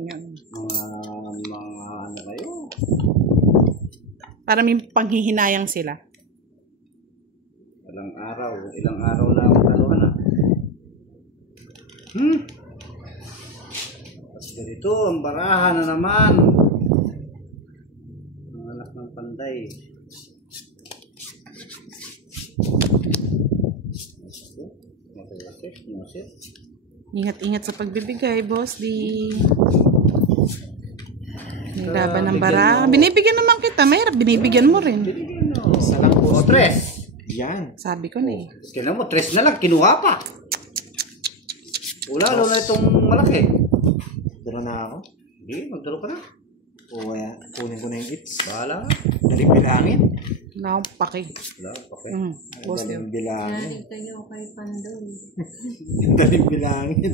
Mga ano kayo? Para may panghihinayang sila. Ilang araw lang ang dalawa na. Tapos ganito, ang baraha na naman. Ang anak ng panday. Ingat-ingat sa pagbibigay, boss. May laban ng baraha. Binibigyan naman kita. Mahirap, binibigyan mo rin. Isa lang po. O, tres. Yan. Sabi ko na eh. Kailan mo, tres na lang. Kinuha pa. Wala na itong malaki. Dalo na ako? Hindi, magdalo ka na. O kaya, kunin ko na yung hits. Bahala. Daling bilangin. Wala akong pake. Wala, okay. Boss Daling yun. bilangin. Yari kayo kay Pandoy. Daling bilangin.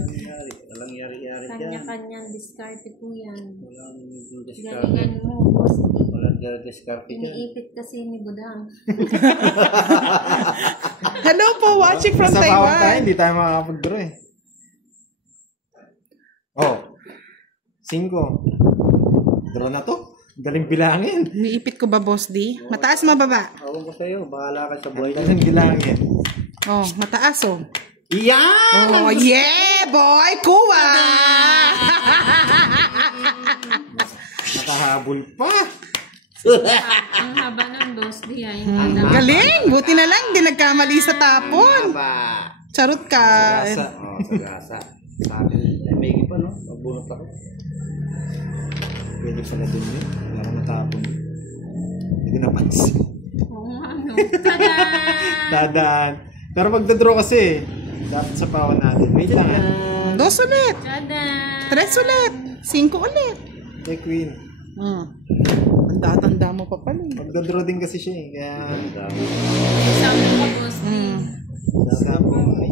Walang yari-yari dyan. Kanya-kanyang diskarte po yan. Walang diskarte. Galingan mo, boss. Walang diskarte dyan. Iniipit kasi ni Budang. Hello po, watching from Sa bawang tayo, Taiwan. hindi tayo makakapag-draw eh. Oh. 5. Draw na to. Daling bilangin. Umiipit ko ba, boss D? Mataas, mababa? Awang ko sa'yo, bahala ka sa buhay niyo. Daling bilangin. Oh, mataas oh. Iyan! Oh, yeah, boy! Kuha! Nakahabol pa. Ang haba ng boss di ay. Galing! Buti na lang, di nagkamali sa tapon. Charot ka. Sagasa. Oh, sagasa. Sa akin, may pa, no? Magbunot ako. Pwede pala dun yun. Wala ko natapon. Hindi ko napansin. Oo nga, no. Tada! Dadaan. Pero magdadraw kasi. Dapat sa pawan natin. Wait lang eh. 2 ulit. Tada! 3 ulit. 5 ulit. Hey, Queen. Tanda mo pa pala. Magdadraw din kasi siya eh. Kaya... Sabi mo, boss di. Sabi mo ay...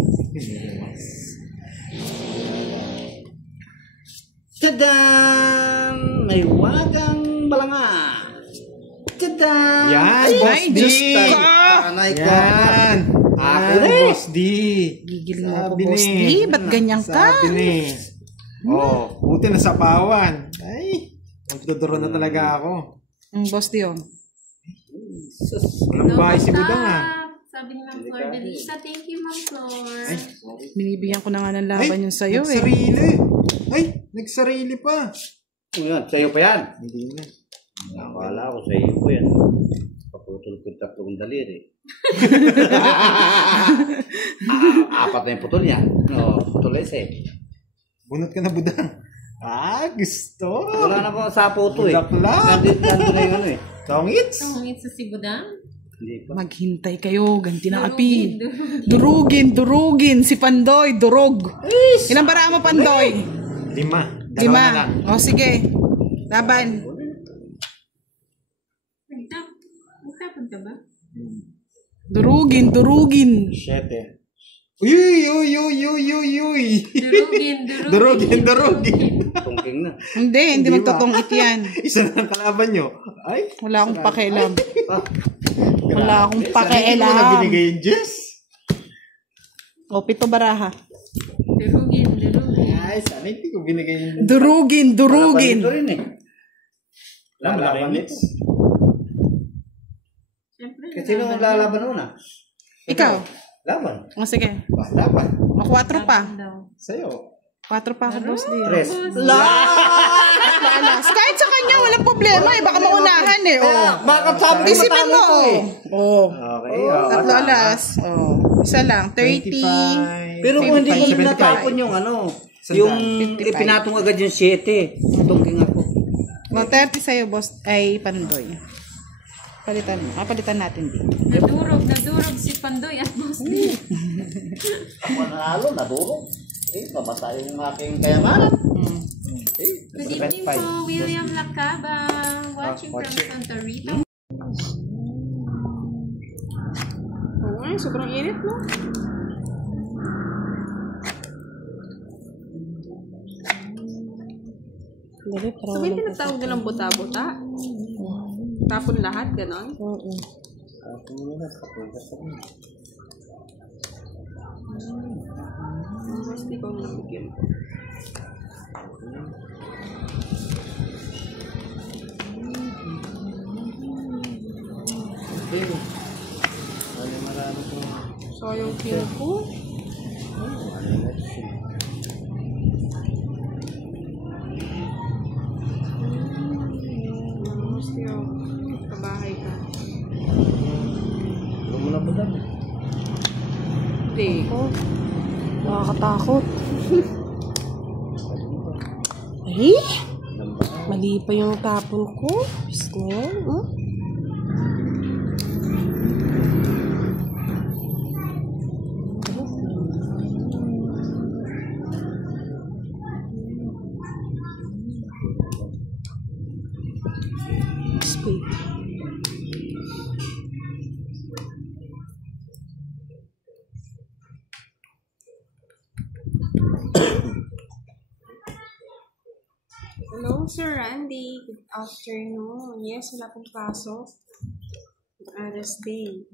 Tadam! May wagang balanga. Tadam! Yan, Ay, Boss ay, D! Diyos ko! Tanay ko. Yan! Ako Yan, na eh. Boss D! Gigil mo ako, Sabi boss ni. D. Ba't ganyan ka? Sabi ni. Oh, buti na sa pawan. Ay, magdodoro na talaga ako. Boss D oh. Walang bahay si Stop. Budang ah. Sabi ni Ma'am Flor Delisa, thank you, Ma'am Flor. Ay, Binibigyan ko na nga ng laban yung sa'yo eh. nagsarili. Ay, nagsarili pa. Yan, sa'yo pa yan. Hindi na. Nakakala ko sa'yo po yan. Paputol ko 3 daliri. Apat na yung putol niya. No, putol eh. Bunot ka na, Budang. Ah, gusto. Wala na pa sa puto eh. Bulaklak. Nandito na yung ano eh. Tongits. Tungit sa si Budang. Hindi pa. Maghintay kayo, ganti na api. Durugin, si Pandoy, durog. Ilang bara mo, Pandoy? 5. Dalawa na lang. O sige, laban. Magtapon ka ba? Durugin. 7. Uy. Durugin. Tungking na. Hindi magtutungit yan. Isa na ang kalaban nyo. Ay, Wala akong pakialam. grabe. Wala akong Sana hindi mo na pakialam. binigay yung Diyos. O, 7 baraha. Durugin. Ay, sana hindi ko binigay yung Durugin. Ito rin eh. Laban ito. Siyempre. Kasi nung maglalaban una. Ikaw? Laban. O sige. Laban. O, 4 pa. Sa'yo. 4 pa ako, boss D. Tres. Alas. Kahit sa kanya, walang problema eh. Baka maunahan eh. O. Bakit sabi mo Isipin matalo mo. ito eh? O. Okay. 3 alas. O. Isa lang. 30. Pero kung hindi mo 75. natapon yung ano, Sandaan. yung 55. ipinatong agad yung 7. Tungking ako. O, 30 sa'yo, boss. Ay, Pandoy. Palitan natin din. Nadurog si Pandoy at boss di. Ako nanalo, naduro. Mamatay yung aking kayamanan. Good evening po, William Lacaba. Watching from Santa Rita. Oo nga, sobrang init, no? So, may tinatawag nilang buta-buta? Tapon lahat, ganon? Oo. Mas di ko nabigyan. natin. Ano marami ko. So, yung pin ko. Gusto yung kabahay ka. Huwag mo na ba dami? Hindi. Oh, nakakatakot. Ay! Mali pa yung tapon ko. Bis na yan. Spade. Hello, Sir Randy. Good afternoon. Yes, wala pong pasok. Aras day.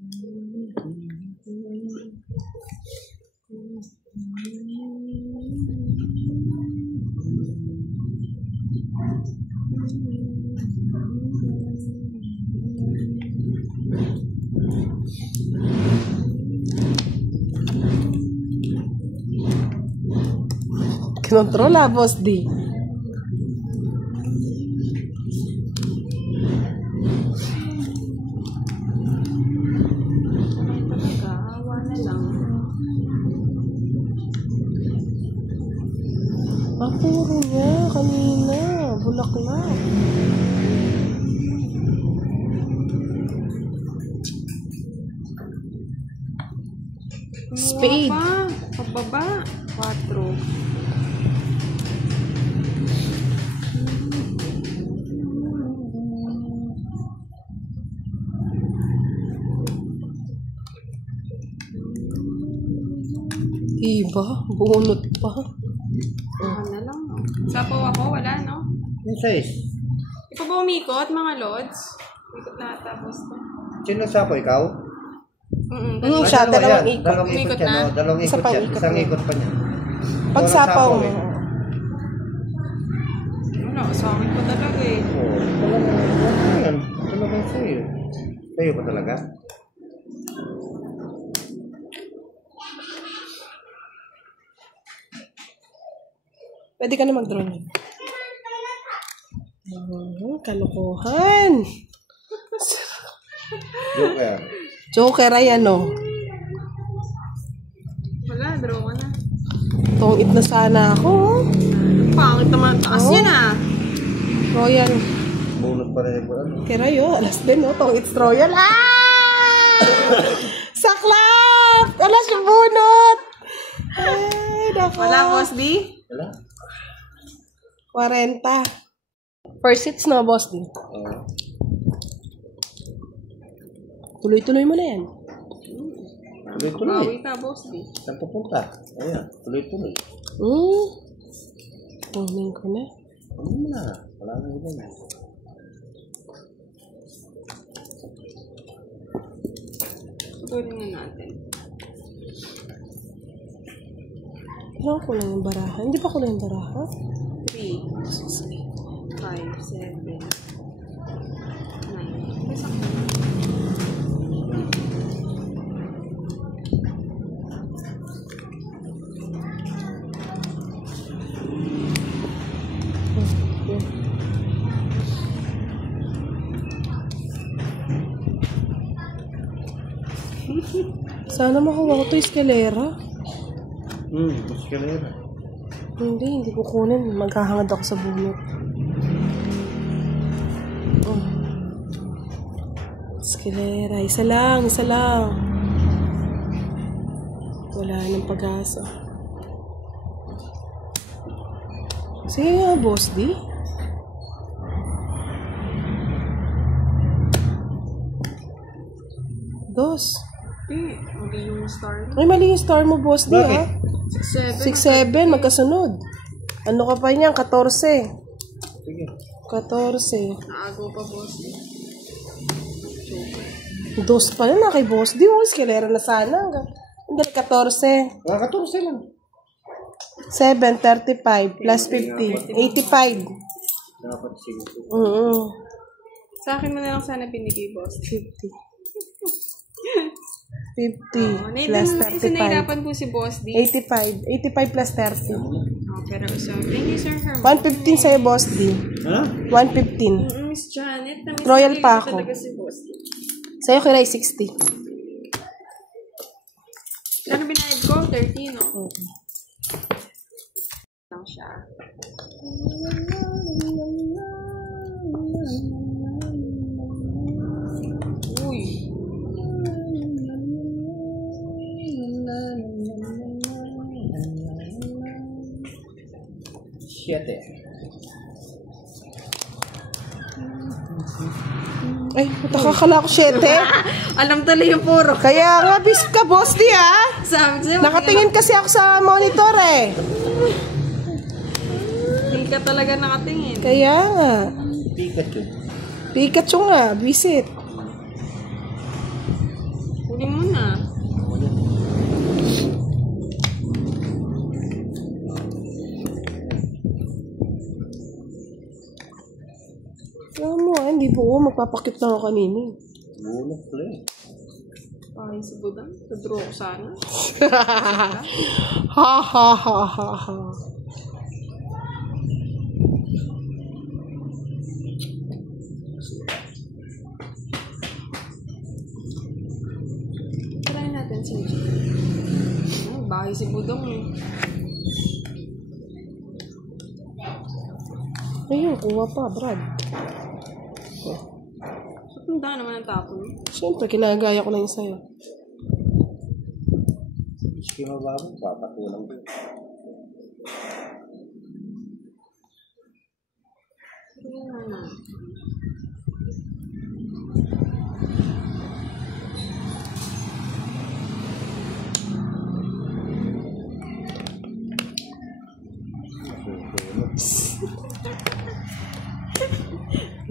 Kinontrola, Boss D. Awa na lang. Puro niya kanina. Bulaklak. Spade. Pagbaba. 4. Iba, bunot pa. Na lang. Sapaw ako, wala, no? Yung size. Di pa ba umikot, mga lods? Ikot na tapos to. Sino sapo, ikaw? Siya, dalawang yan? ikot. Dalawang ikot Umikot yan, na? oh. Dalawang Isa ikot pang yan. ikot Isang na. ikot pa niya. Pag Ikaw sapaw nagsapaw, mo. eh. Wala, sa akin pa talaga eh. Oo. Talagang yan. Talagang sa'yo. Sa'yo pa talaga? Pwede ka na mag-drone. Kalokohan. Joker. Joker ay ano. Wala, draw ko na. Tungit na sana ako. Pangit naman. Taas yan ah. Royal. Bunot pa rin yung ano. Kirayo, alas din, no? Tungit Royal. Ah! Saklap! Alas yung bunot! Ay, nako. Wala, Boss D? Wala. 40. First hits na, Boss D. Tuloy-tuloy mo na yan. Tuloy-tuloy. Bawi ka, Boss D. Saan papunta? Ayan. Tuloy-tuloy. Kunin ko na. Ano mo na? Wala na iba na. Tuloy na natin. Pero ko lang yung baraha. Hindi pa ko lang yung baraha. 3, 5, 7, 9. Sana makuha ko ito eskalera. Eskalera. Hindi ko kunin. Maghahangad ako sa bunot. Eskalera. Isa lang. Wala nang pag-asa. Sige nga, Boss D. Dos. Mali yung star. Ay, mali yung star mo, Boss D, ha? 7. 6-7, magkasunod. Ano ka pa niyan? 14. Sige. 14. Naago pa, Boss D. Dos pa na kay Boss D. Oh, eskalera na sana. Hindi, 14. 14 lang. 7, 35, plus 50. 85. Dapat sige. Mm-hmm. Sa akin mo na lang sana pinigay, Boss. 50. 50 plus 35. Sinahirapan po si Boss D. 85. 85 plus 30. Pero so, thank you, Sir Herman. 115 sa'yo, Boss D. Ha? 115. Miss Janet, na Royal pa ako. talaga si Boss D. Sa'yo, Kiray, 60. Ano binayad ko? 30, no? Okay. Lang siya. Uy. Shit eh. Ay, nakakala ko 7. Alam tuloy yung puro. Kaya nga, bis ka, Boss D, ah. Sabi sa'yo, Nakatingin kasi ako sa monitor, eh. hindi ka talaga nakatingin. Kaya nga. Pikachu. Pikachu nga, visit. Huli mo na. Alam mo, hindi po magpapakit na ako kanina. Bulok pala eh. Ay, si Budang. Nadraw ko sana. Ha ha ha ha ha. Try natin si bahay si Budong eh. Ayun, kuha pa, Brad. Tanda naman ang tapon. Siyempre, kinagaya ko na yun sa'yo. Sige mababa, papatulang ko.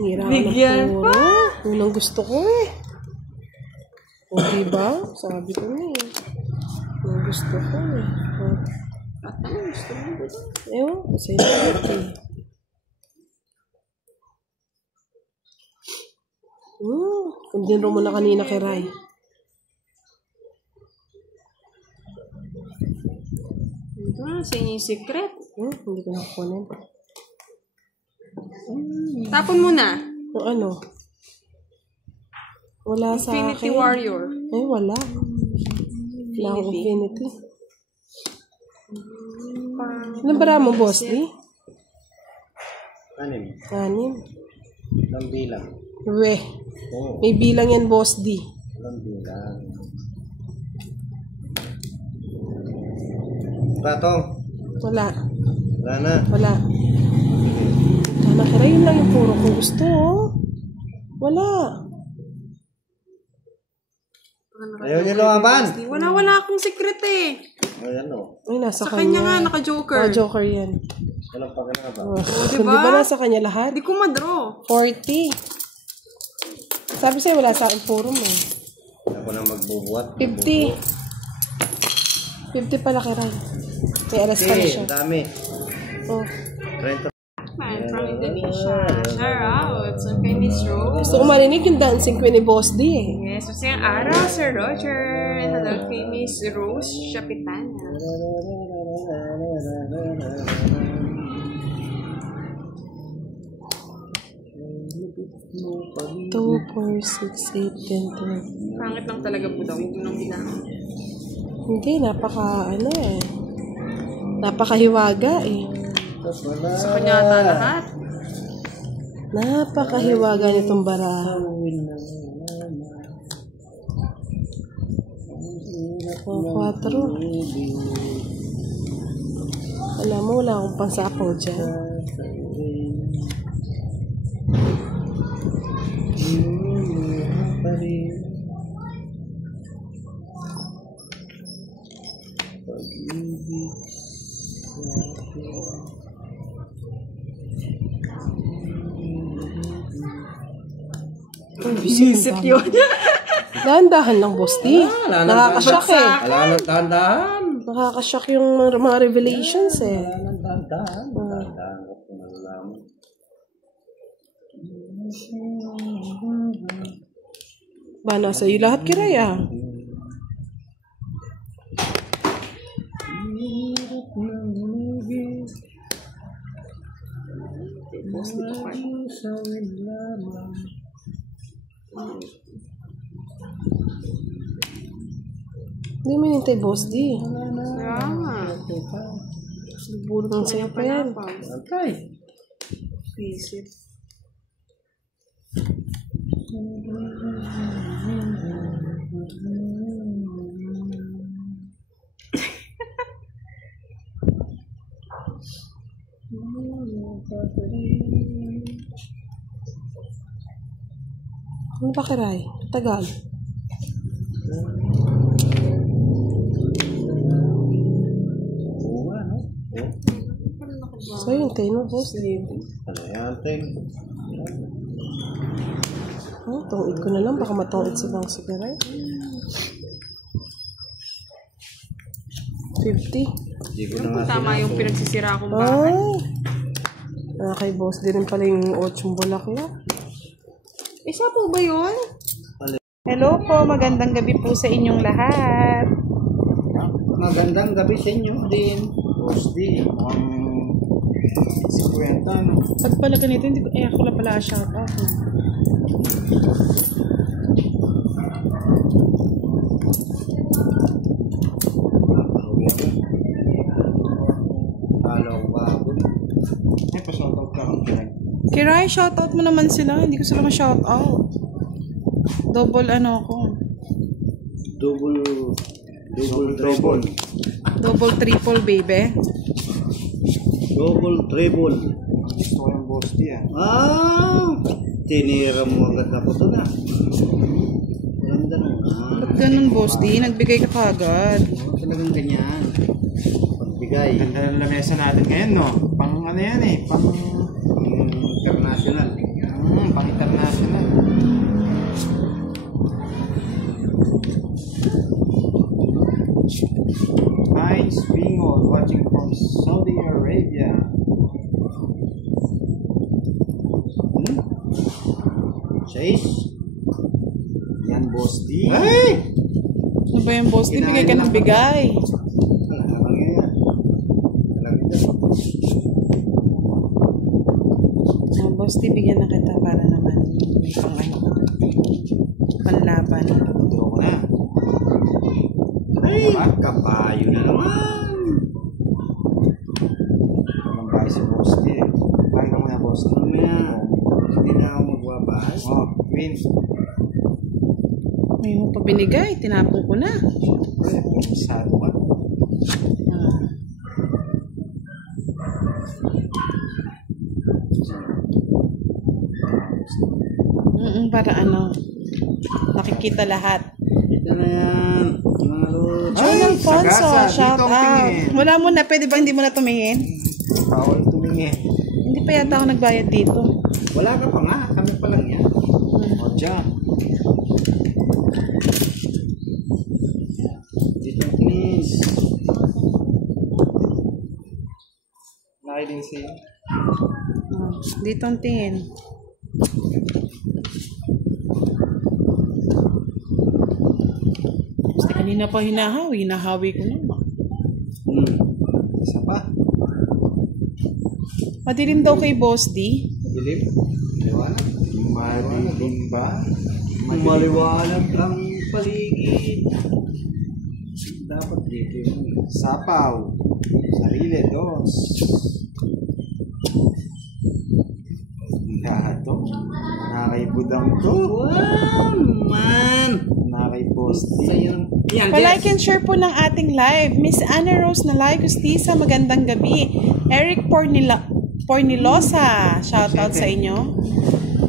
Hira Bigyan pa. Yun ang gusto ko eh. O diba? Sabi ko na eh. Yun ang gusto ko eh. O. At ano gusto mo Budong? Ewan, kasi lahat eh. Kundin mo na kanina kay Rai. Ito na, sa inyo yung secret. Hindi ko nakukunin. Tapon mo na. O ano? Wala sa akin. Infinity Warrior. Ay, wala. Wala akong Infinity. Ilan bara mo, Boss D? 6. 6. Ilang bilang. Weh. Oo. May bilang yan, Boss D. Ilang bilang. Patong. Wala. Wala na. Wala. Sana kira, yun lang yung puro ko gusto, oh. Wala. Ayaw niya lumaban. Wala akong secret eh. Ayan o. Ay, nasa Sa kanya nga, kanya. naka-joker. Oh, Joker yan. Walang pakinabang. Oh, diba? Di ba nasa kanya lahat? Hindi ko madraw. 40. Sabi sa'yo, wala sa akin puro mo. Ako na magbubuhat. 50. 50 pala kira. May alas pa na siya. Ang dami. Oh. 30. Man from Indonesia. Shout out sa Miss Rose. Gusto ko marinig yung dancing queen ni Boss D eh. Yes, masayang araw, Sir Roger. Hello kay Miss Rose Shapitana. 2, 4, 6, 8, 10, 12. Pangit lang talaga po daw. Hindi nang bilang. Hindi, napakahiwaga eh. Sa kanya ata lahat. Napakahiwaga nitong baraha. 4. Alam mo, wala akong pansapaw dyan. Isip yun. Dahan-dahan lang, Boss D. Nakakashock eh. Wala nang dahan-dahan. Nakakashock yung mga revelations eh. Wala nang dahan-dahan. Dahan-dahan ko kung nalalaman. Ba, nasa iyo lahat kiray ah. Hindi mo nintay boss D. Kaya nga. Bulong ng sa'yo pa yan. Okay. Isip. Ano ba kiray? Tagal. Oo, ano? So yun kayo no boss D. Ano yan, Teng? Oh, tungit ko na lang. Baka matungit si Bang si kiray. 50. Hindi ko na nga Tama yung pinagsisira akong bahay. Ay! Kay boss din rin pala yung 8 bulaklak. Siya po ba yun? Hello po, magandang gabi po sa inyong lahat. Magandang gabi sa inyo din. Boss D, mukhang 50, no? Pag pala ganito, hindi ko, ako na pala shout out. Kala ko ba ako? Ay, pa-shoutout ka kang kiray. Kiray, shout out mo naman sila. Hindi ko sila ma-shout out. Double ano ako. Double treble. Double triple baby. Double treble. Gusto ko yung boss D, ah. Tinira mo agad na po ito na. Ganda naman. Ba't ganun boss di? Nagbigay ka kagad. Talagang ganyan. Pagbigay. Ganda ng lamesa natin ngayon, no? Pang ano yan eh, pang International. pang international. Nice Bingo watching from Saudi Arabia. Sais. Yan, boss D. Ay! Ano ba yung boss di? Bigay ka ng bigay. Wala naman yan. Talagang ito. Boss di, bigyan na kita para naman may pang ano. Panlaban. Draw ko na. Ay! Kabayo na naman. Walang bahay si boss D. Bahay ka muna, boss D. Mamaya, hindi na ako magbabahay. Oh, win. May mo pa binigay. Tinapon ko na. Sado ka. Para ano. Nakikita lahat. Ito na yan. Mga lods. John Alfonso, sagasa. shout Dito ang out. tingin. Wala mo na. Pwede ba hindi mo na tumingin? Bawal tumingin. Hindi pa yata ako nagbayad dito. Wala ka pa nga. Kami pa lang yan. O, dyan. Dito please. Nakiling sa'yo. Dito ang tingin. Basta kanina pa hinahawi. Hinahawi ko naman. Isa pa. Madilim daw kay Boss D. Madilim. Maliwanag. Madilim ba? Maliwanag ang paligid. Dapat dito yung Sapaw. Sarili, dos. Lahat to. Nakaibudang to. wow, man. Nakaipost Sayang. Yan, Pa-like and share po ng ating live. Miss Anna Rose Nalay Gustisa, magandang gabi. Eric Pornilosa, shout out sa inyo.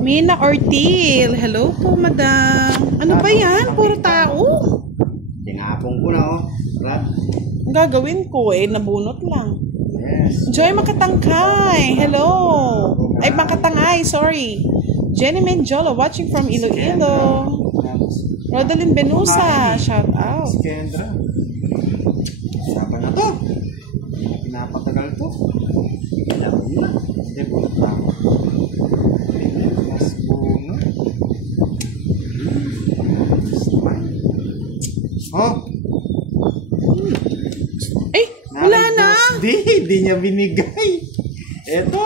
Mina Ortil, hello po madam. Ano ba yan? Puro tao. Tinapong ko na oh. Brad. Ang gagawin ko nabunot lang. Yes. Joy Makatangkay, hello. Ay, Makatangay, sorry. Jenny Menjola, watching from Iloilo. Rodeline Benusa, shout out. Si Kendra. Usapan na to. Pinapatagal to. Alam mo na. Hindi, bunot lang. Mas bunot. Oh, Eh, wala na. Hindi niya binigay. Eto.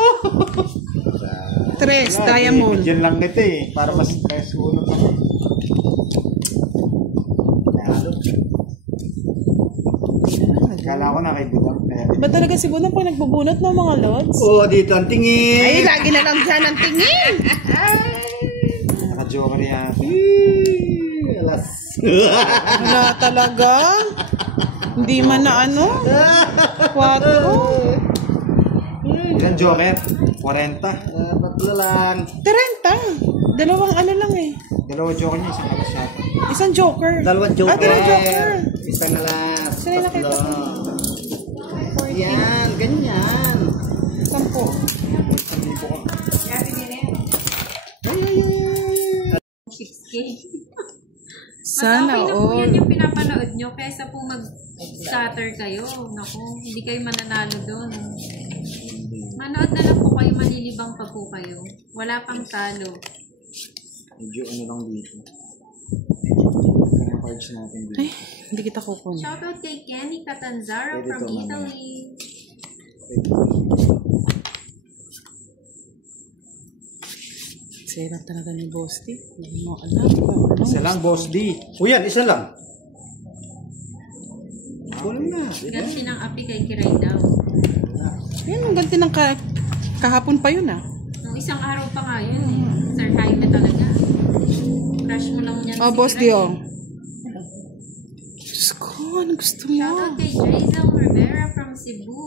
Tres, diamond. Diyan lang ito eh. Para mas sulo pa. Kala ko na kay Budang. Ba talaga si Bunang pag nagbubunot ng mga lods? Oo, dito ang tingin. Ay, lagi na lang siya ng tingin. Naka-joker yan. Alas. Wala talaga. Hindi man na ano. 4. Ilan joker? 40. Tatlo lang. 30. Dalawang ano lang eh. Dalawa joker niya, isang alas yata. Isang joker. Dalawang joker. Dalawang joker. Isa na lang. Saan yung nakita ko? Yan, ganyan. 10. Sana Mas okay na po yan all. yung pinapanood nyo kaysa po mag-scatter kayo. Naku, hindi kayo mananalo doon. Manood na lang po kayo, malilibang pa po kayo. Wala pang talo. Medyo ano lang dito. Mga cards natin dito. Ay, hindi kita kukunin. Shoutout kay Kenny Catanzaro Pwede from to, mama. Italy. Sira talaga ni Bosti. Hindi mo alam. Isa lang, Boss D. O yan, isa lang. Kunin na. Ganti ng api kay Kiray daw. Yan, ang ganti ng kahapon pa yun ah. Nung isang araw pa nga yun eh. Sir Jaime talaga. Crush mo lang yan Oh, si Boss Kiray. Dio. Diyos ko, ano gusto mo? Shoutout kay Jaisel Rivera from Cebu.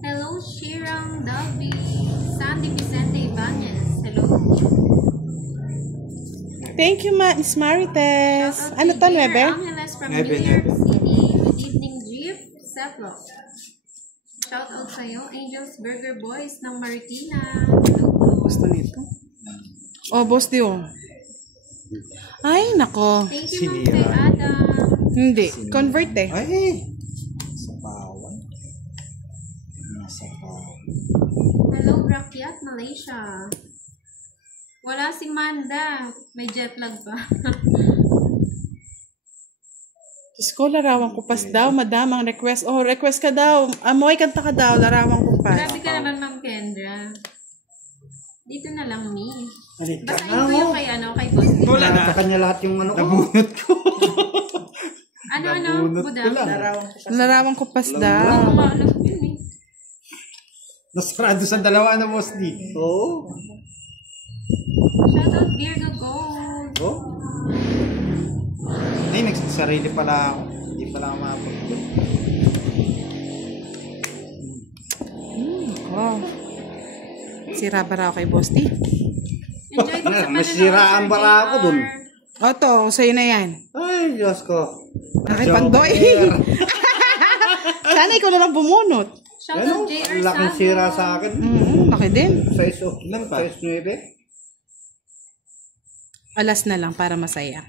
Hello, Shirang Dalby. Sandy Vicente Ibanez. Hello. Thank you, Miss Marites. Shoutout Ano kay to, Dear Nebe? Angeles from Nebe, New York Nebe. City. Good evening, Jeep. Setlo. Shoutout sa'yo, Angels Burger Boys ng Marikina. Hello. Gusto nito? Oh, Boss Dio. Ay, nako. Thank you, Ma'am kay Adam. Hindi. Convert eh. Ay! Nasa pawan. Nasa pawan. Hello, Rakyat, Malaysia. Wala si Manda. May jet lag pa. Diyos ko, larawan ko pas daw, madam, ang request. Oh, request ka daw. Amoy, kanta ka daw, larawan ko pas. Grabe ka naman, Ma'am Kendra. Dito na lang, me. Alit ka. Basahin ko yung kay Boss D. Wala na. Sa kanya lahat yung ano ko. Nabunot ko. Ano, Nabunot ko Budang? lang. Larawan ko pas daw. Oo, maalam yun eh. Nasarado sa dalawa na, Boss D. Oo. Shoutout Virgo Gold. Oh. Ay, nagsasarili pala ako. Hindi pala ako makapunta. Wow. Sira ba raw kay Boss T? Enjoy ko sa May panonood, siraan Sir bala ako JR. dun. O to, sa'yo na yan. Ay, Diyos ko. Ay, Pandoy. Sana ikaw na lang bumunot. Shoutout JR Laking Sabo. sira sa akin. Laki din. Size oh. Ilan pa? Size 9. Alas na lang para masaya.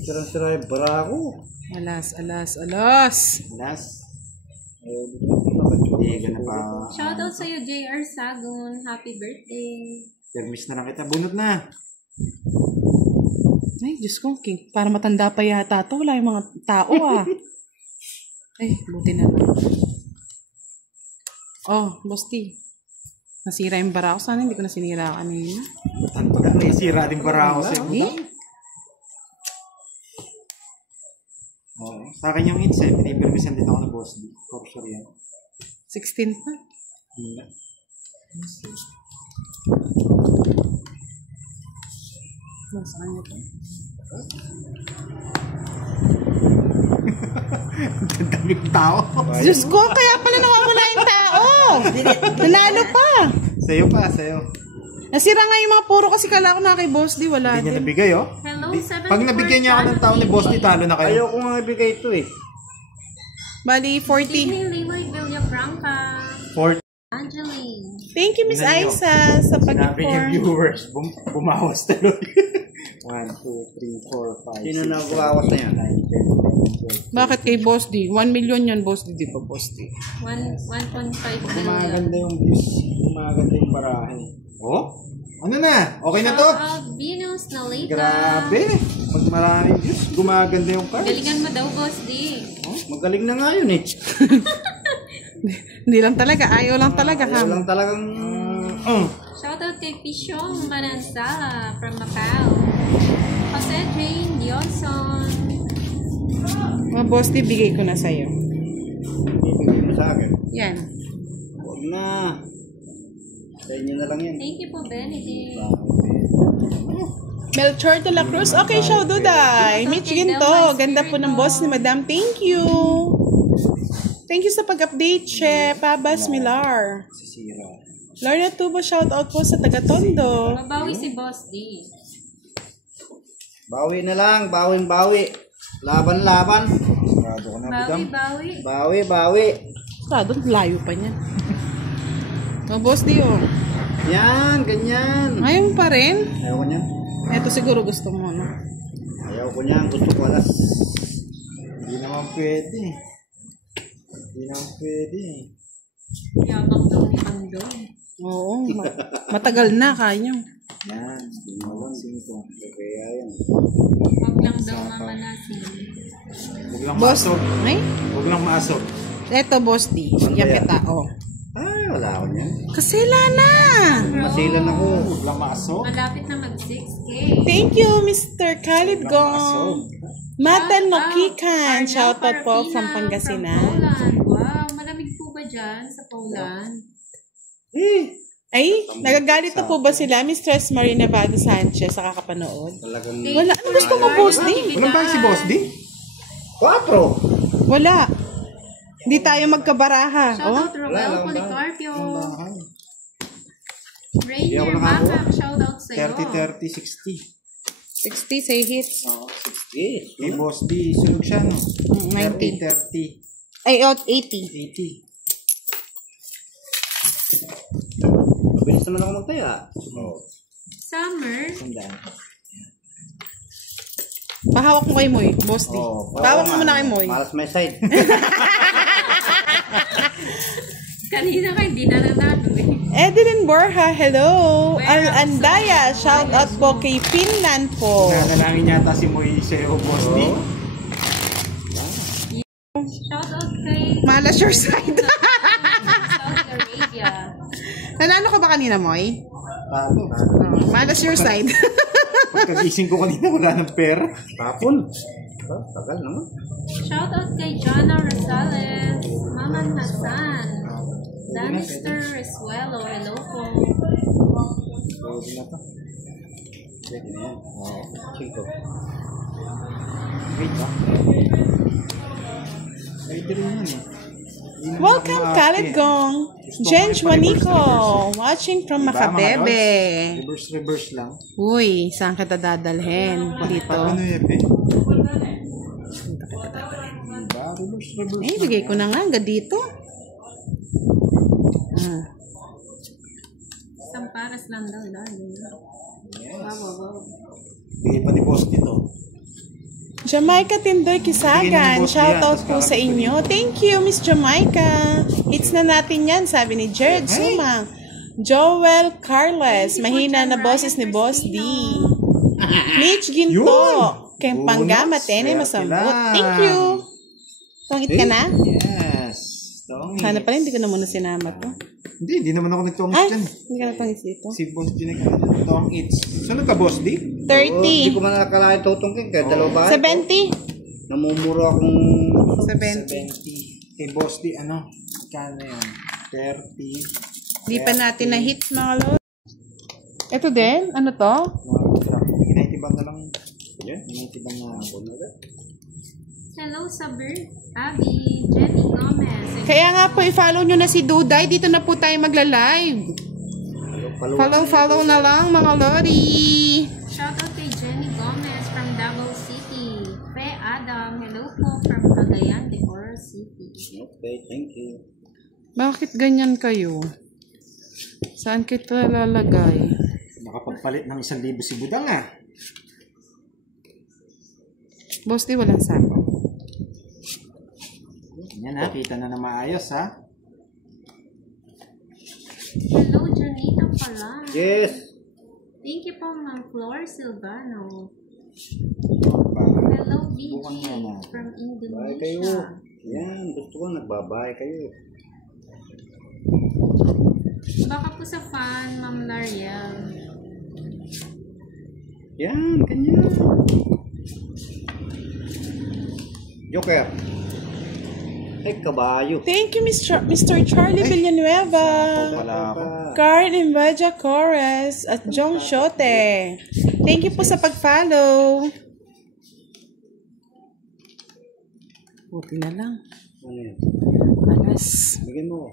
Sira-sira yung bara ko. Alas. Last. Hindi ka na pa. Shoutout sa'yo, JR Sagon. Happy birthday. Permis na lang kita. Bunot na. Ay, Diyos ko, King. Para matanda pa yata to. Wala yung mga tao ah. Ay, buti na lang. Oh, Boss T. Nasira yung bara ko. Sana hindi ko na sinira kanina. Nasira din para ako sa'yo. Eh? Oo. Sa akin yung hits eh. Pinipermisan din ako na Boss D. For sure yan. 16 pa. Hindi. Nasaan niyo to? Ang daming tao. Diyos ko, kaya pala nawawala yung tao. Nanalo pa. Sa'yo pa, sa'yo. Nasira nga yung mga puro kasi kala ko na kay Boss D. Wala Hindi niya din. nabigay oh. Hello, 74 Pag nabigyan niya ako ng tao ni Boss D, talo na kayo. Ayaw ko nga ibigay ito eh. Bali, 40. Evening, Limoy Villafranca. 40. Angeline. Thank you, Miss Tingnan nyo. Aiza, sa Sinabi niya pag-inform. viewers, bumawas tuloy. 1, 2, 3, 4, 5, Sino 6, na bumawas na yan? 9, 10, 11, 12. Bakit kay Boss D? 1 million yan, Boss D. Di ba, Boss D? 1.5 million. Gumaganda yung views. Gumaganda yung barahe. Oh? Ano na? Okay na to? Shout out Venus Nalita. Grabe. Pag maraming views, gumaganda yung cards. Galingan mo daw, Boss D. Oh, magaling na nga yun eh. Hindi lang talaga. Ayaw lang talaga, Ayaw ha? lang talagang... Shout out kay Pisyong Manansala from Macau. Jose Jane Dionson. Oh, Boss D, bigay ko na sa'yo. ibigay mo sa akin. Yan. Huwag na. Sa inyo na lang yan. Thank you po, Benedict. Melchor de la Cruz. Okay, show Duday. Mitch Ginto. Ganda po ng boss ni Madam. Thank you. Thank you sa pag-update, Chef. Pabas Milar. Sisira. Lorna Tubo, shout out po sa taga-Tondo. Mabawi si Boss D. Bawi na lang. Bawi. Laban. Sigurado ko na, budam. Bawi. Bawi. Sado, layo pa niya. Oh, Boss D, oh. Yan, ganyan. Ayaw mo pa rin? Ayaw ko niyan. Ito siguro gusto mo, no? Ayaw ko niyan. Gusto ko alas. Hindi naman pwede. Yabang daw ni Ando. Oo. Matagal na, kaya nyo. Yan. Walang 5. Kaya yan. Huwag lang daw mamalasin. Huwag lang Boss, maasok. ay? Huwag lang maasok. Eto, Boss D. Yan kita, oh. Ay, wala ako niyan. Kasila na! Masilan ako. Huwag lang maasok. Malapit na mag 6K. Thank you, Mr. Khalid Gong. Matan Nokikan. Shout out po from Pangasinan. Poland. Wow, malamig po ba dyan sa Poland? Ay, nagagalit na po ba sila, Mistress Marina Vado Sanchez, sa kakapanood? Talagang... Wala. Ano gusto mo, Boss D? Walang ba si Boss D? 4. Wala. Hindi tayo magkabaraha. Shout Oh. out Robel Policarpio. Hindi Rainier ako nakakuha. Baka, shout out sa'yo. 30, 30, 60. 60, say hits. Yes. Kay Boss D, sunog siya, no? 90. 30, Ay, 80. 80. Mabilis naman ako magtaya. Oh. Summer. Sandaan. Pahawak mo kay Moy, Boss D. Oo. Pahawak mo muna kay Moy. Malas my side. Kanina ka, hindi na nanalo eh. Edeline Borja, hello. Andaya, shout out po kay Finland po. Nanalangin yata si Moy sa'yo, Boss D. Shout out kay Malas your side. Saudi Arabia. Nanalo ka ba kanina, Moy? Talo. Malas your side. Pagkagising ko kanina, wala ng pera. Tapon. Tagal naman. Shout out kay Jana Rosales, Maman Hassan, Danister Resuelo, hello po. Pwede na to. Pwede na yan. Oo. 5. Wait, ah. Pwede rin yun, eh. Hindi naman Welcome, ako Khaled maarte. Gong. Gusto Jen ko Juanico, i-reverse, watching from Diba, mga Macabebe. lods? Reverse lang. Uy, saan kita dadalhin? Dito. Ano Epe? Diba? Reverse Eh, bigay ko na nga hanggang dito. Samparas lang daw, dahil. Wow. Bigay pa ni Boss dito. Jamaica Tindoy Kisagan, shout out po sa inyo. Thank you, Miss Jamaica. Hits na natin yan, sabi ni Jared Sumang. Joel Carles, mahina na boses ni Boss D. Mitch Ginto, Yun! Kempangga, Bonus. Matene, Kaya Masambot. pala. Thank you. Tungit ka na? Yes. Tongit. Sana pala, hindi ko na muna sinama to. Hindi naman ako nagtongit Ay, dyan. hindi ka na tungit dito. Si Boss D nagtongit. Sunod ka, Boss D? Hindi ko 30. man nakalain tutungkin. Kaya dalawa ba? 70. Namumuro akong... 70. Kay Boss D, ano? Kano yan? 30. Di pa natin na hit mga lord. Ito din? Ano to? Inaitiban na lang. Inaitiban na. Hello, Saber, Abby, Jenny Gomez. Kaya nga po, i-follow nyo na si Duday. Dito na po tayo magla-live. Follow na lang mga lori. Shout out kay Jenny Gomez from Davao City. Fe Adam, hello po from Cagayan de Oro City. Okay, thank you. Bakit ganyan kayo? Saan kita lalagay? Nakapagpalit ng 1,000 si Budang ah. Boss, di walang sako. Yan ha, kita na maayos ha. Hello, Junita pala. Yes. Thank you po, Ma'am Flor Silvano. Ba- Hello, Bukan VG nga na. from Bye kayo. Indonesia. Yan, gusto ko nagbabay kayo. Baka po sa fan, Ma'am Lariel. Yan, ganyan. Joker. Ay, kabayo. Thank you, Mr. Charlie Villanueva. Wala ako. Karen Imbaja Corres at Jong Shote. Thank you po sa pag-follow. Buti na lang. Ano yan? Alas. Bigyan mo.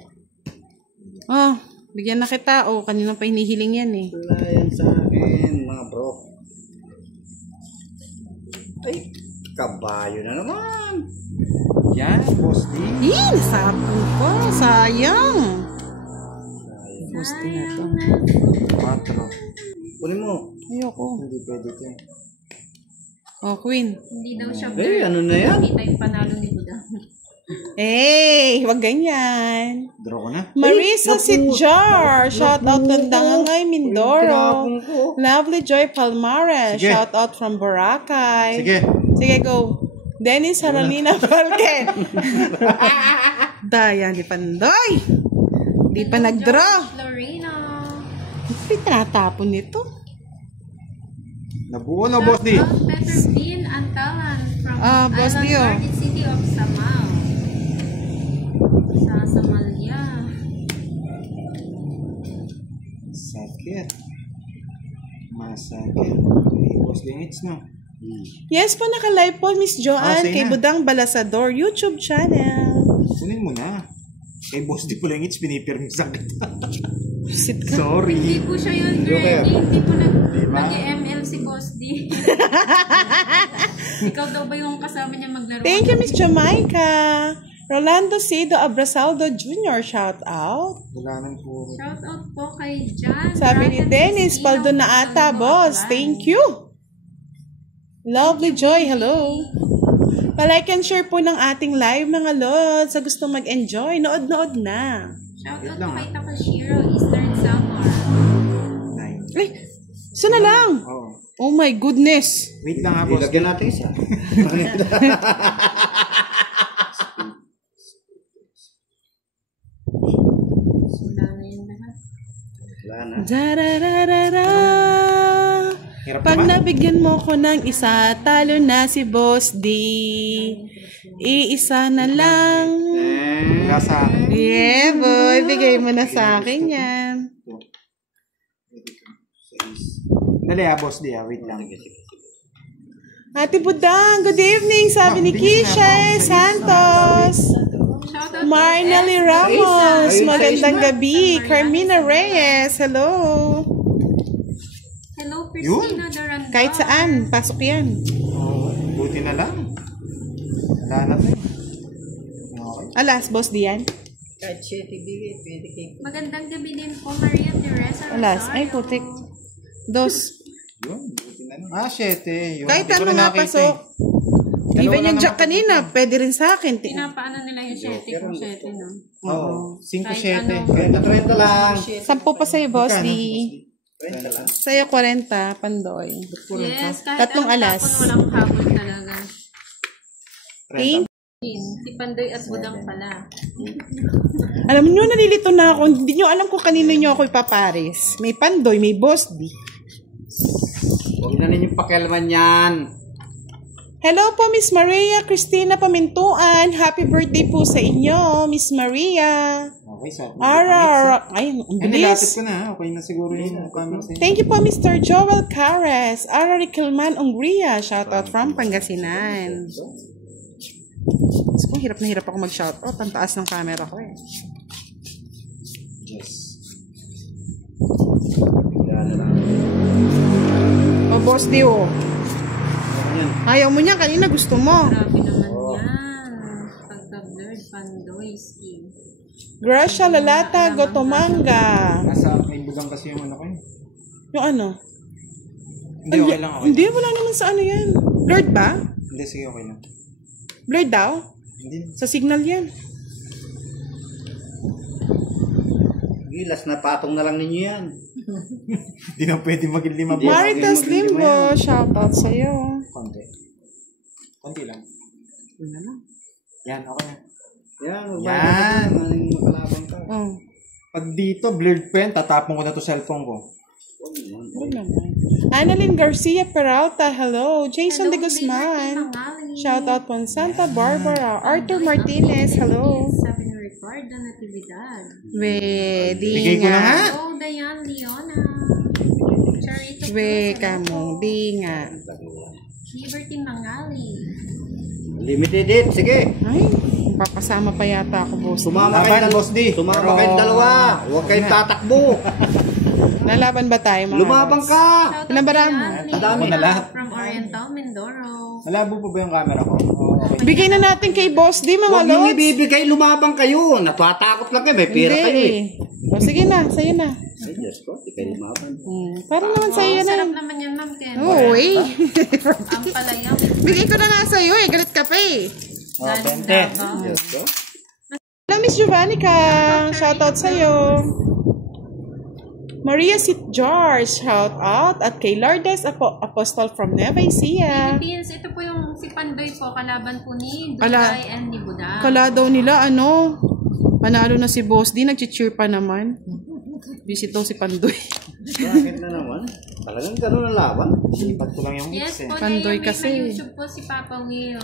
Oh, bigyan na kita. Oh, kanina pa hinihiling yan eh. Wala yan sa akin, mga bro. Ay, kabayo na naman. Yan, Boss D. Nasapon ko. Sayang. Gusto na to. 4. Kunin mo. Ayoko. Hindi pwede ito eh. Oh, Queen. Hindi daw siya Eh, ano na yan? Kita yung panalo ni Buda. Eh, wag ganyan. Draw ko na. Marisa Sidjar. Shout out ng Dangangay Mindoro. Tinapon ko. Lovely Joy Palmares. Sige. Shout out from Boracay. Sige. Sige, go. Dennis Haralina Falken. Dayan, di Pandoy. Di pa nag-draw. Lorena. Tinatapon nito. Nabuo na, Boss D. Pepper Bean Antalan from Boss Island Dio. Garden City of Samao. Sa Samalia. Sakit. Masakit. Boss D, it's no. Yes po, naka-live po, Miss Joanne, sige kay na. Budang Balasador, YouTube channel. Kunin mo na. Kay Boss D pala yung it's pinipirm sa kita. Sit ka. Sorry. Hindi po siya yun ready. Hindi po nag-ML si Boss D. Ikaw daw ba yung kasama niya maglaro? Thank you, Miss Jamaica. Rolando Cido Abrasaldo Jr., shout out. Wala nang po. Shout out po kay Jan. Sabi ni Brian Dennis, Cristina, paldo na ata, Salvo boss. Atlay. Thank you. Lovely Joy, hello. Pa-like and share po ng ating live, mga lods. Sa gusto mag-enjoy, nood-nood na. Shout out lang, po kay Takashiro, Eastern Samar. 9. Ay, isa na lang. Oh. Oh my goodness. Wait lang ha, Boss D. Ilagyan natin isa. Wala na yun lahat. Wala na. Darararara. Hirap Pag naman. nabigyan mo ko ng isa, talo na si Boss D. Iisa na lang. Wala sa akin. Yeah, boy. Bigay mo na sa akin yan. Dali ha, Boss D ha. Wait lang. Ate Budang, good evening. Sabi ni Kisha Santos. Shout out Marnelly kay Ramos. Ayun, Magandang sa gabi. Carmina Reyes. Hello. Hello, Christina Durandon. Kahit saan. Pasok yan. Oh, buti na lang. Wala na to eh. Okay. Alas, Boss Dian. Magandang gabi din po, Maria Teresa Rosario. Alas. Ay, putik. Dos. Yun, buti na lang. 7. Yun, Kahit di ko ano rin nga nakita pasok. eh. Even Dalawa yung lang jack kanina, pwede rin sa akin. Pinapaano nila yung 7 kung 7, no? Oo. 5-7. Kahit ano. Kaya 30 lang. 10 pa sa'yo, Boss D. 30 lang. Sa'yo, 40, Pandoy. Yes, kahit Tatlong anong alas. tapon, walang habol talaga. Thank Si Pandoy at Budang pala. Alam nyo, nalilito na ako. Hindi nyo alam kung kanino nyo ako ipapares. May Pandoy, may Boss D. Huwag na ninyong pakialaman yan. Hello po, Miss Maria Cristina Pamintuan. Happy birthday po sa inyo, Miss Maria. Okay, sa Ara, ay, ang nilapit bilis. ko na. Okay na siguro yung camera sa inyo. Thank you po, Mr. Joel Cares. Ara Riquelman Ungria. Shout out from Pangasinan. Kung hirap na hirap ako mag-shout out. Ang taas ng camera ko eh. Yes. Yan na lang. O, Boss D, oh. Yan. Ayaw mo niya, kanina gusto mo. Grabe naman yan. Pagka-blur. Third Pandoy Scheme. Gracia Lalata Gotomanga. Nasa kaibugan kasi yung ano ko yun. Yung ano? Hindi, okay lang, okay. Hindi, wala naman sa ano yan. Blurred ba? Hindi, sige, okay lang. Blurred daw? Hindi. Sa signal yan. Gilas na patong na lang ninyo yan. Hindi na pwede maging 5 Hindi. boss. Maritas Limbo, shoutout sa'yo. Konti. Konti lang. Yun na lang. Yan, okay na. Yan. Yan. Makalaban ka. Oh. Pag dito, blurred pen, tatapon ko na to cellphone ko. Wala naman. Annalyn Garcia Peralta, hello. Jason de Guzman. Shoutout po Santa Barbara. Arthur Martinez, hello. Sabi ni Ricardo Natividad. Bigay ko na nga. Hello, Dayan Leona. Charito Kamo, di nga. Liberty Mangali. Limited it. Sige. Ay, papasama pa yata ako, boss. Sumama Laban, kayong Boss D. Sumama kayong dalawa. Huwag kayong tatakbo. Lalaban ba tayo, mga Lumabang lods? ka. Shoutout Ilan ba Dayan ramo? Ang dami na lahat. From Oriental, Mindoro. Malabo po ba yung camera ko? Okay. Bigay na natin kay Boss D, mga Huwag niyong lods. ibibigay. Lumabang kayo. Natatakot lang kayo. May pera kayo eh. O, sige na, sa'yo na. Ay, Diyos ko. Di kayo lumaban. Parang naman sa'yo yan. Sarap naman yan, Ma'am Ken. Oo, eh. Ang palayang. Bigay ko na nga sa'yo eh. Galit ka pa eh. Galing 20. Davao. Diyos ko. Hello, Miss Giovannica. Shoutout sa'yo. Maria Sit George, shoutout. At kay Lourdes Apostol from Nueva Ecija. Philippines, ito po yung si Pandoy po, kalaban po ni Ala. Duday and ni Buday. Kala daw nila, ano, panalo na si Boss D. Nag-cheer pa naman. Visit daw si Pandoy. Bakit na naman? Talagang ganun ang laban. Silipat ko lang yung Yes X eh. po, Pandoy may kasi. YouTube po si Papa Will.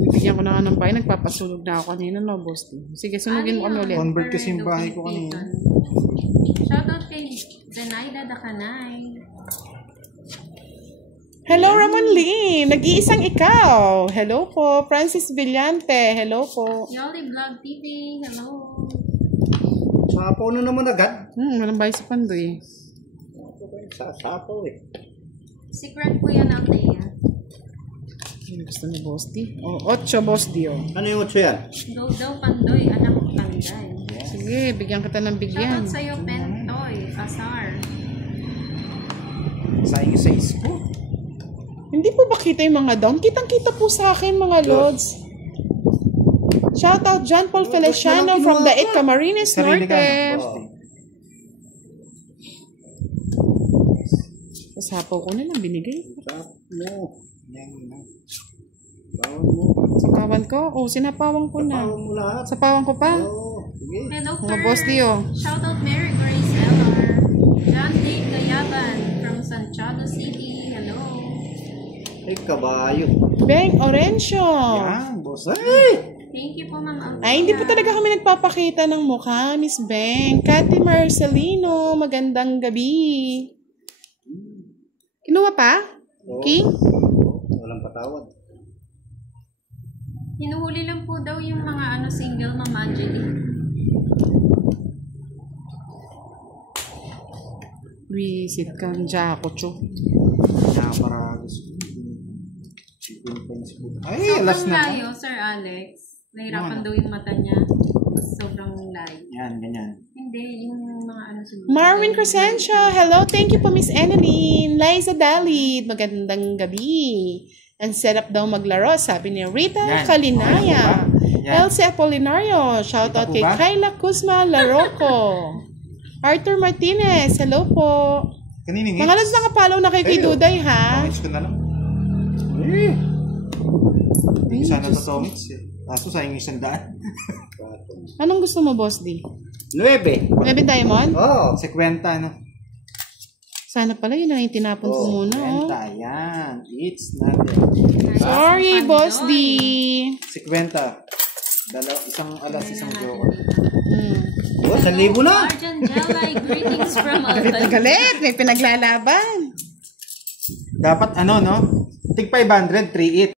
Bibigyan ko na nga ng bahay. Nagpapasulog na ako kanina, no, Boss D. Sige, sunugin mo kami ulit. Convert kasi yung bahay ko kanina. Shoutout kay Zenaida Dakanay. Hello, Ramon Lee. Nag-iisang ikaw. Hello po. Francis Villante. Hello po. Yoli Vlog TV. Hello. Sapaw na naman agad. Walang bahay si Pandoy. Sapaw eh. Secret po yan, Althea. Ano gusto ni Boss D? O, 8 Boss D, oh. Ano yung 8 yan? Go daw Pandoy, anak ko Panday. Sige, bigyan kita ng bigyan. Shoutout sa'yo, Pentoy, Asar. Sayang yung 6 po. Hindi po ba kita yung mga down? Kitang-kita po sa akin, mga lods. Shoutout John Paul Feliciano from the 8 Camarines Sarili ka. Norte. Boss D. Sapaw ko na lang binigay. Sapaw mo. Yan na. Sapaw mo. Sapawan ko? O, sinapawang ko na. Sapaw mo lahat. Sapawan ko pa? Oo. Sige. Hello, Mga Kurt. Boss D, oh. Shoutout Mary Grace Eller. John Dave Gayaban from Santiago City. Hello. Ay, kabayo. Beng Orencio. Yan, boss. Thank you po, Ma'am Althea. Ay, hindi po talaga kami nagpapakita ng mukha, Miss Beng. Cathy Marcelino, magandang gabi. Kinuha pa? King? Walang patawad. Hinuhuli lang po daw yung mga single na Angelique. Visit kang Jacocho. Naparagos. Ay, alas Sobrang na. layo, Sir Alex. Nahirapan daw yung mata niya. Sobrang layo. Yan, ganyan. Hindi, yung mga siguro. Marvin Crescencio, hello, thank you po Miss Annalyn. Liza Dalid, magandang gabi. Ang sarap daw maglaro, sabi ni Rita Yan. Kalinaya. Yan. Elsie Apolinario, shoutout Kita po kay ba? Kyla Kuzma Larocco. Arthur Martinez, hello po. Kanining Mga lods, nakapalaw na kayo kay Ayun. Duday, ha? Tomits ko na lang. Hindi ko sana to Tomits eh. Kaso sayang yung 100. Anong gusto mo, Boss D? 9. 9 diamond? Oo. Sa kwenta, no? Sana pala, yun ang yung tinapon ko muna, oh. Kwenta, yan. It's not it. Sorry, Boss D. Si kwenta. Isang alas, isang joker. Oh, 1,000 na. Arjan Jelay, greetings from Althea. Galit, may pinaglalaban. Dapat ano, no? Tig 500, 3 it.